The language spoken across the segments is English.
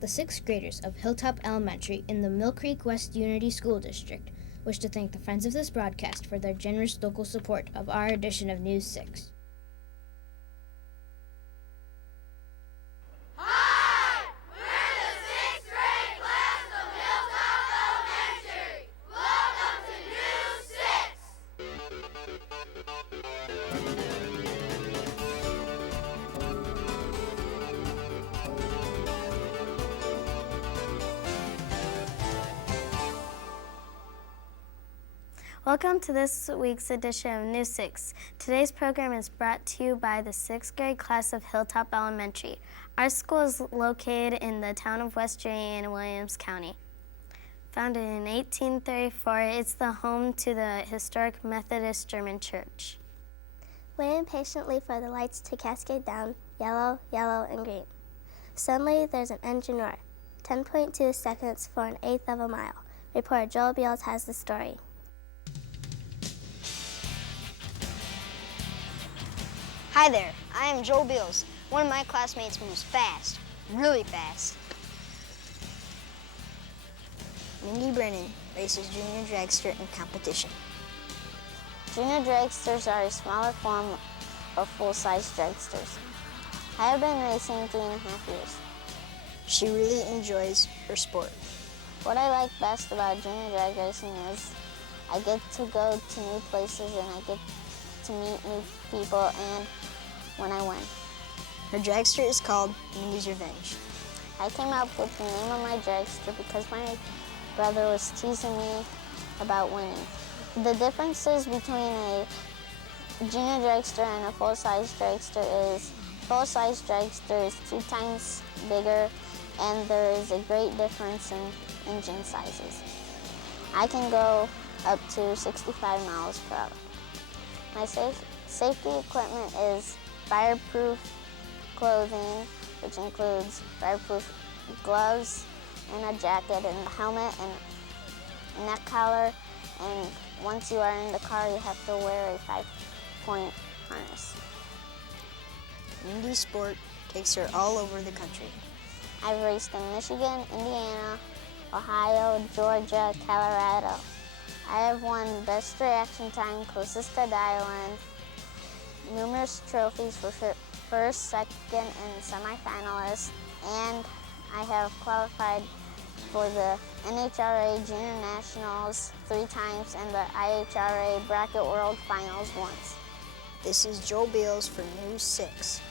The 6th graders of Hilltop Elementary in the Mill Creek West Unity School District wish to thank the friends of this broadcast for their generous local support of our edition of News 6. Hi! We're the 6th grade class of Hilltop Elementary. Welcome to News 6. Welcome to this week's edition of News 6. Today's program is brought to you by the 6th grade class of Hilltop Elementary. Our school is located in the town of West Jane in Williams County. Founded in 1834, it's the home to the historic Methodist German Church. Waiting patiently for the lights to cascade down, yellow, yellow, and green. Suddenly, there's an engine roar. 10.2 seconds for an eighth of a mile. Reporter Joel Beals has the story. Hi there, I am Joel Beals. One of my classmates moves fast, really fast. Mindy Brennan races junior dragster in competition. Junior dragsters are a smaller form of full-size dragsters. I have been racing 3.5 years. She really enjoys her sport. What I like best about junior drag racing is I get to go to new places and I get to meet new people, and when I win. Her dragster is called Mindy's Revenge. I came up with the name of my dragster because my brother was teasing me about winning. The differences between a junior dragster and a full-size dragster is full-size dragster is 2 times bigger, and there is a great difference in engine sizes. I can go up to 65 miles per hour. My safety equipment is fireproof clothing, which includes fireproof gloves and a jacket and a helmet and neck collar. And once you are in the car, you have to wear a 5-point harness. Mindy's sport takes her all over the country. I've raced in Michigan, Indiana, Ohio, Georgia, Colorado. I have won best reaction time, closest to the island, numerous trophies for first, second, and semifinalists, and I have qualified for the NHRA Junior Nationals 3 times and the IHRA Bracket World Finals once. This is Joel Beals for News 6.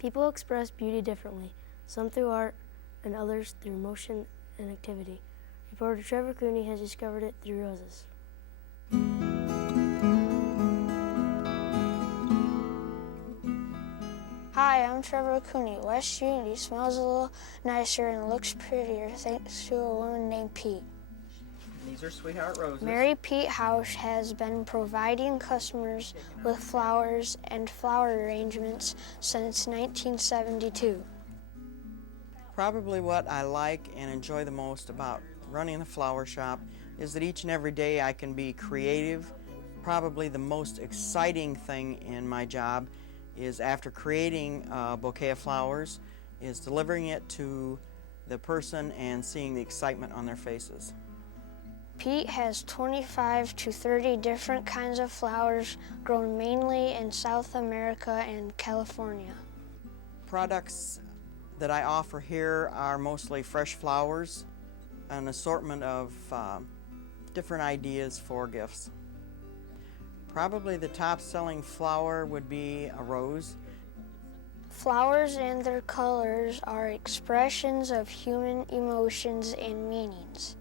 People express beauty differently, some through art and others through motion and activity. Reporter Trevor Cooney has discovered it through roses. Hi, I'm Trevor Cooney. West Unity smells a little nicer and looks prettier thanks to a woman named Pete. These are Sweetheart Roses. Mary Pete House has been providing customers with flowers and flower arrangements since 1972. Probably what I like and enjoy the most about running the flower shop is that each and every day I can be creative. Probably the most exciting thing in my job is after creating a bouquet of flowers is delivering it to the person and seeing the excitement on their faces. Pete has 25 to 30 different kinds of flowers grown mainly in South America and California. Products that I offer here are mostly fresh flowers, an assortment of different ideas for gifts. Probably the top selling flower would be a rose. Flowers and their colors are expressions of human emotions and meanings.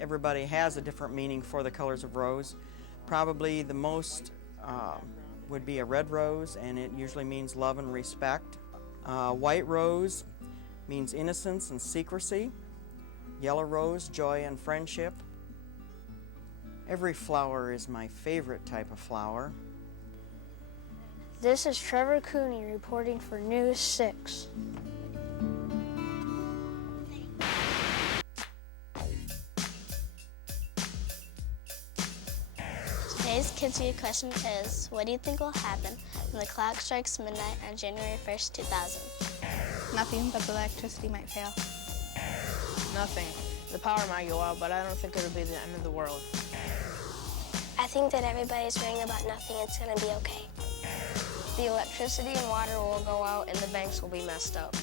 Everybody has a different meaning for the colors of rose. Probably the most would be a red rose, and it usually means love and respect. White rose means innocence and secrecy. Yellow rose, joy and friendship. Every flower is my favorite type of flower. This is Trevor Cooney reporting for News 6. Today's Kids View question is, what do you think will happen when the clock strikes midnight on January 1st, 2000? Nothing, but the electricity might fail. Nothing. The power might go out, but I don't think it'll be the end of the world. I think that everybody's worrying about nothing. It's going to be okay. The electricity and water will go out and the banks will be messed up.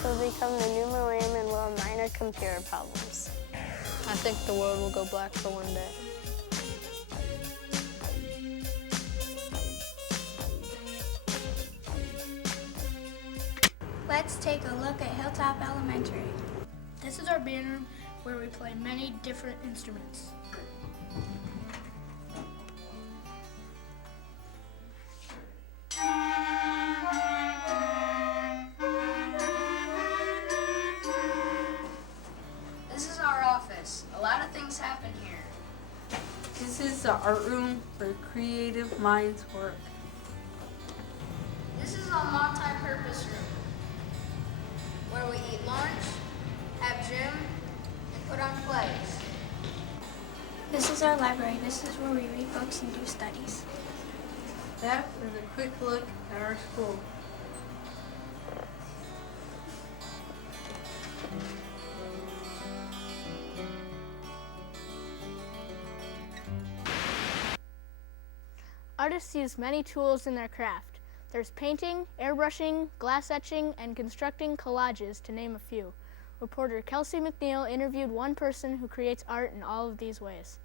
It'll become the new millennium and will have minor computer problems. I think the world will go black for one day. Let's take a look at Hilltop Elementary. This is our band room where we play many different instruments. This is our office. A lot of things happen here. This is the art room where creative minds work. This is a multi-purpose room where we eat lunch, have gym, and put on plays. This is our library. This is where we read books and do studies. That is a quick look at our school. Artists use many tools in their craft. There's painting, airbrushing, glass etching, and constructing collages, to name a few. Reporter Kelsey McNeil interviewed one person who creates art in all of these ways.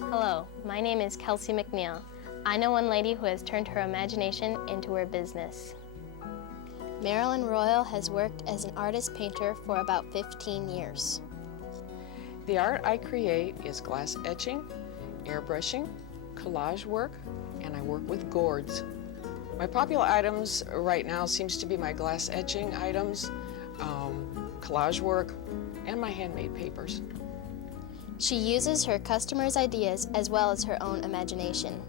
Hello, my name is Kelsey McNeil. I know one lady who has turned her imagination into her business. Marilyn Royal has worked as an artist painter for about 15 years. The art I create is glass etching, airbrushing, collage work, and I work with gourds. My popular items right now seems to be my glass etching items, collage work, and my handmade papers. She uses her customers' ideas as well as her own imagination.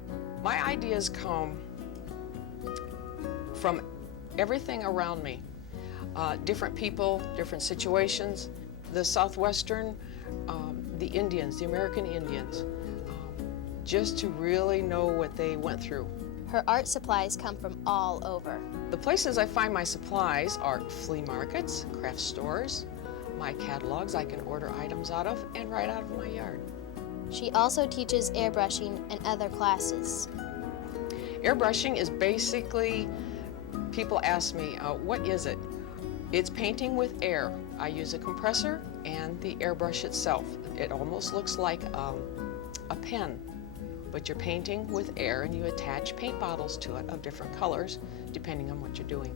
My ideas come from everything around me. Different people, different situations. The Southwestern, the Indians, the American Indians, just to really know what they went through. Her art supplies come from all over. The places I find my supplies are flea markets, craft stores, my catalogs I can order items out of, and right out of my yard. She also teaches airbrushing and other classes. Airbrushing is basically, people ask me, what is it? It's painting with air. I use a compressor and the airbrush itself. It almost looks like a pen, but you're painting with air and you attach paint bottles to it of different colors depending on what you're doing.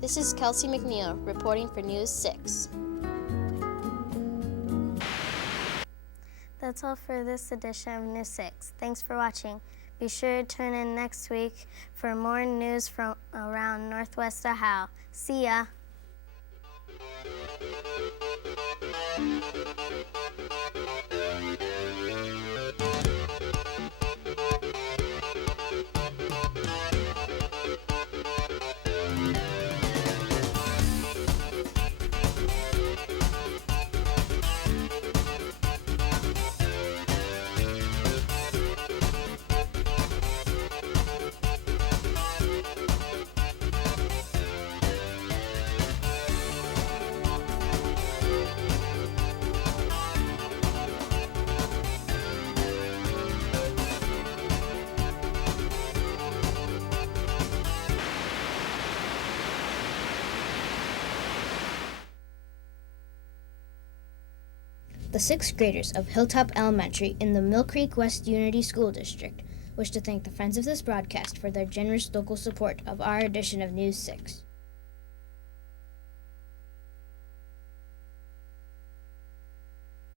This is Kelsey McNeil reporting for News 6. That's all for this edition of News 6. Thanks for watching. Be sure to tune in next week for more news from around Northwest Ohio. See ya! The sixth graders of Hilltop Elementary in the Mill Creek West Unity School District wish to thank the friends of this broadcast for their generous local support of our edition of News 6.